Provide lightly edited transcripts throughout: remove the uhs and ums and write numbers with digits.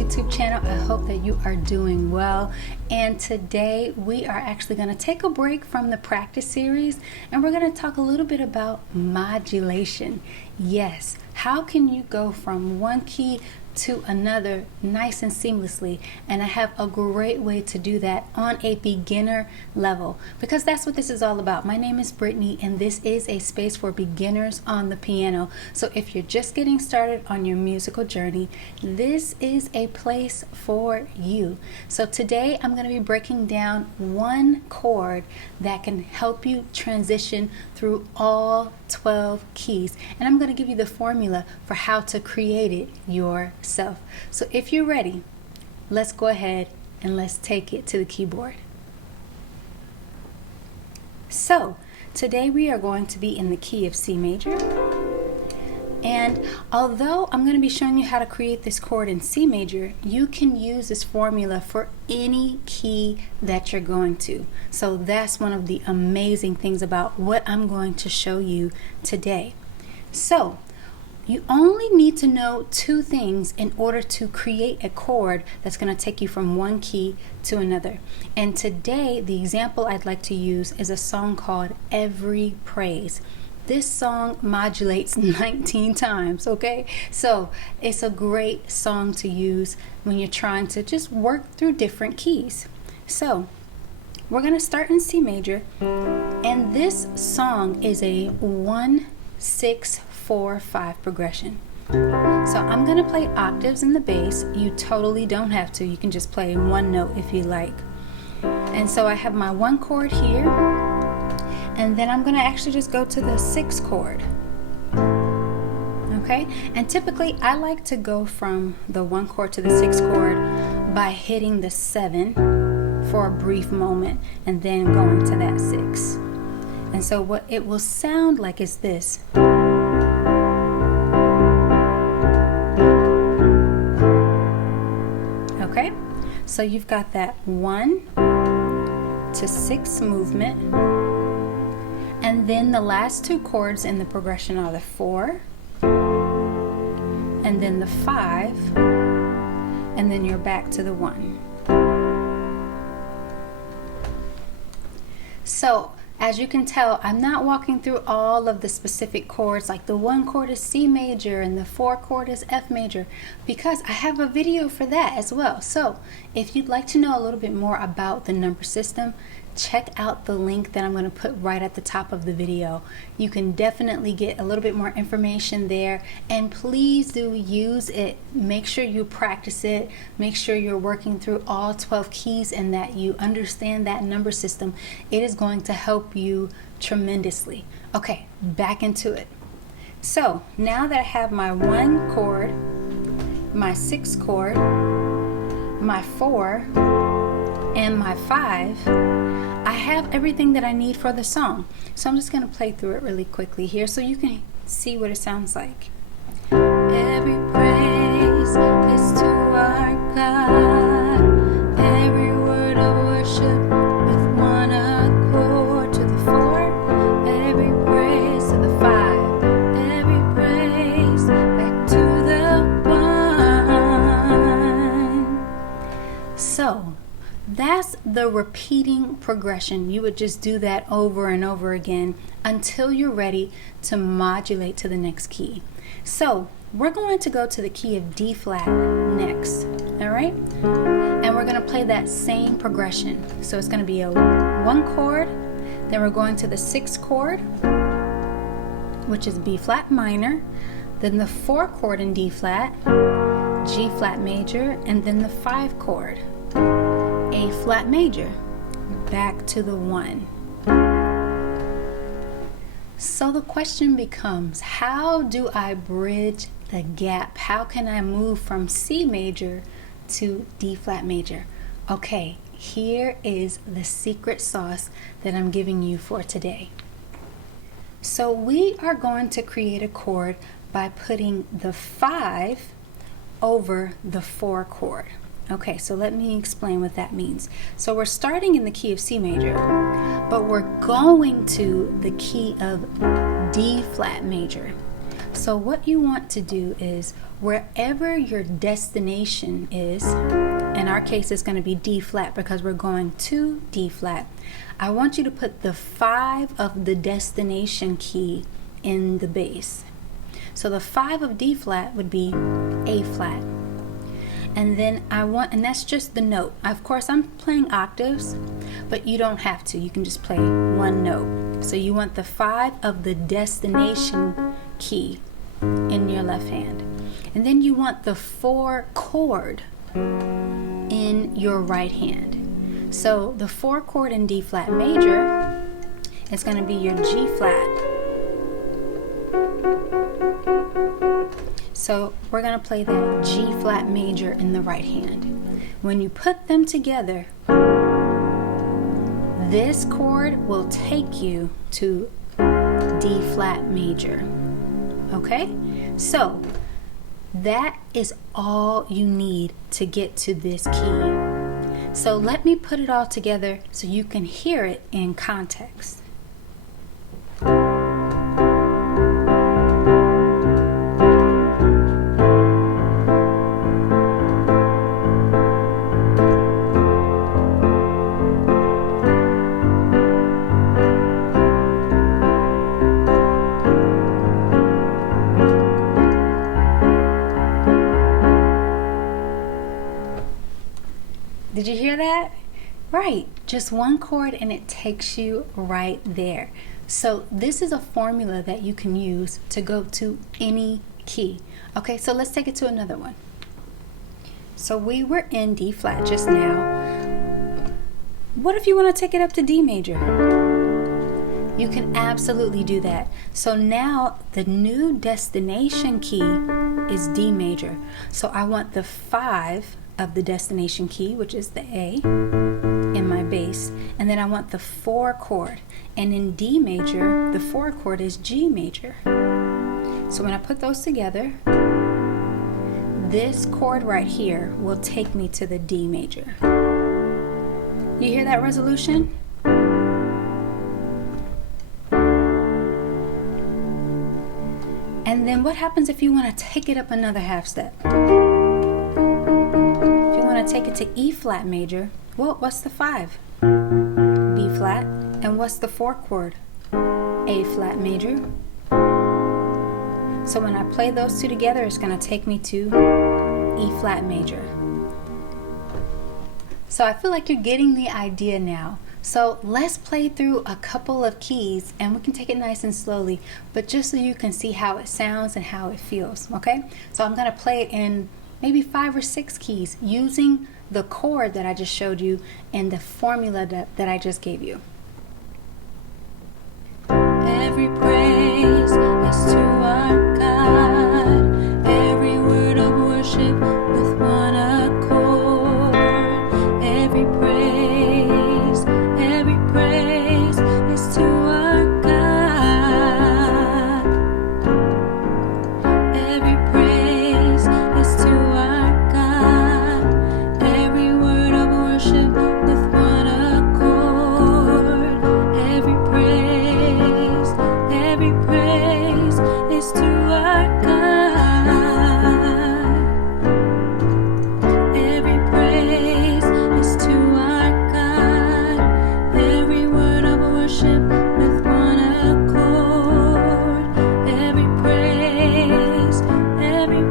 YouTube channel. I hope that you are doing well, and today we are actually going to take a break from the practice series and we're going to talk a little bit about modulation. Yes, how can you go from one key to another nice and seamlessly, and I have a great way to do that on a beginner level, because that's what this is all about. My name is Brittney and this is a space for beginners on the piano. So if you're just getting started on your musical journey, this is a place for you. So today I'm going to be breaking down one chord that can help you transition through all 12 keys, and I'm going to give you the formula for how to create it yourself. So if you're ready, let's go ahead and let's take it to the keyboard. So today we are going to be in the key of C major, and although I'm going to be showing you how to create this chord in C major, you can use this formula for any key that you're going to. So that's one of the amazing things about what I'm going to show you today. So you only need to know two things in order to create a chord that's going to take you from one key to another. And today the example I'd like to use is a song called Every Praise. This song modulates 19 times, okay? So it's a great song to use when you're trying to just work through different keys. So we're going to start in C major, and this song is a 1-6-4-5 progression. So I'm going to play octaves in the bass. You totally don't have to. You can just play one note if you like. And so I have my one chord here, and then I'm going to actually just go to the 6th chord. Okay, and typically I like to go from the 1 chord to the 6th chord by hitting the 7 for a brief moment and then going to that 6. And so what it will sound like is this. Okay, so you've got that 1 to 6 movement, and then the last two chords in the progression are the 4 and then the 5, and then you're back to the 1. So as you can tell, I'm not walking through all of the specific chords, like the 1 chord is C major and the 4 chord is F major, because I have a video for that as well. So if you'd like to know a little bit more about the number system, check out the link that I'm going to put right at the top of the video. You can definitely get a little bit more information there, and please do use it. Make sure you practice it. Make sure you're working through all 12 keys and that you understand that number system. It is going to help you tremendously. Okay, back into it. So now that I have my 1 chord, my 6 chord, my 4, and my 5, I have everything that I need for the song. So I'm just going to play through it really quickly here so you can see what it sounds like. Every praise is to our God, every word of worship with one accord to the 4, every praise to the 5, every praise back to the 1. So that's the repeating progression. You would just do that over and over again until you're ready to modulate to the next key. So we're going to go to the key of D flat next, all right? And we're going to play that same progression. So it's going to be a 1 chord, then we're going to the 6th chord, which is B flat minor, then the 4 chord in D flat, G flat major, and then the 5 chord, A flat major, back to the 1. So the question becomes, how do I bridge the gap? How can I move from C major to D flat major? Okay, here is the secret sauce that I'm giving you for today. So we are going to create a chord by putting the 5 over the 4 chord. Okay, so let me explain what that means. So we're starting in the key of C major, but we're going to the key of D flat major. So what you want to do is wherever your destination is, in our case it's going to be D flat because we're going to D flat. I want you to put the 5 of the destination key in the bass. So the 5 of D flat would be A flat. And then and that's just the note. Of course, I'm playing octaves, but you don't have to. You can just play one note. So you want the 5 of the destination key in your left hand. And then you want the 4 chord in your right hand. So the 4 chord in D flat major is going to be your G flat. So we're going to play that G flat major in the right hand. When you put them together, this chord will take you to D flat major. Okay? So that is all you need to get to this key. So let me put it all together so you can hear it in context. Did you hear that? Right, just one chord and it takes you right there. So this is a formula that you can use to go to any key. Okay, so let's take it to another one. So we were in D flat just now. What if you want to take it up to D major? You can absolutely do that. So now the new destination key is D major. So I want the 5 of the destination key, which is the A, in my bass, and then I want the 4 chord, and in D major the 4 chord is G major. So when I put those together, this chord right here will take me to the D major. You hear that resolution? And then what happens if you want to take it up another half step? Take it to E flat major. Well, what's the 5? B flat. And what's the 4 chord? A flat major. So when I play those two together, it's going to take me to E flat major. So I feel like you're getting the idea now. So let's play through a couple of keys and we can take it nice and slowly, but just so you can see how it sounds and how it feels, okay? So I'm going to play it in maybe 5 or 6 keys using the chord that I just showed you and the formula that I just gave you. Every praise is to our God, every word of worship with one accord. Every praise is to our God. Every praise is to our God, every word of worship with one accord. Every praise is to our God. Every praise is to our God, every word of worship with one accord. Every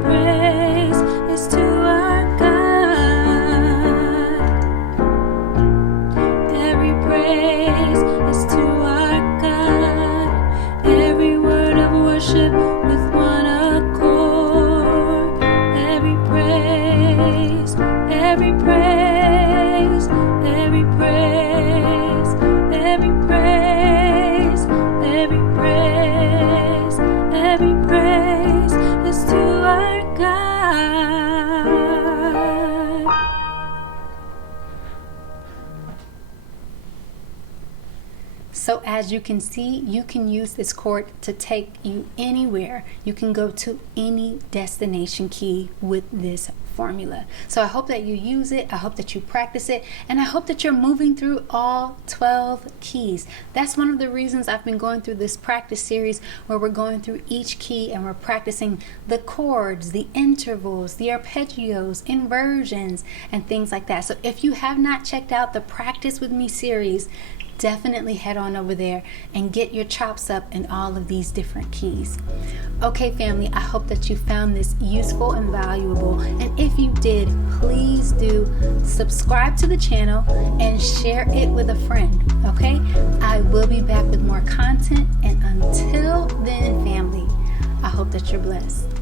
praise is to our God. Every praise is to our God, every word of worship with one accord. Every praise, every praise, every praise, every praise, every praise, every praise is to our God. So as you can see, you can use this chord to take you anywhere. You can go to any destination key with this formula. So I hope that you use it, I hope that you practice it, and I hope that you're moving through all 12 keys. That's one of the reasons I've been going through this practice series where we're going through each key and we're practicing the chords, the intervals, the arpeggios, inversions, and things like that. So if you have not checked out the Practice With Me series, definitely head on over there and get your chops up in all of these different keys. Okay, family, I hope that you found this useful and valuable. And if you did, please do subscribe to the channel and share it with a friend, okay? I will be back with more content. And until then, family, I hope that you're blessed.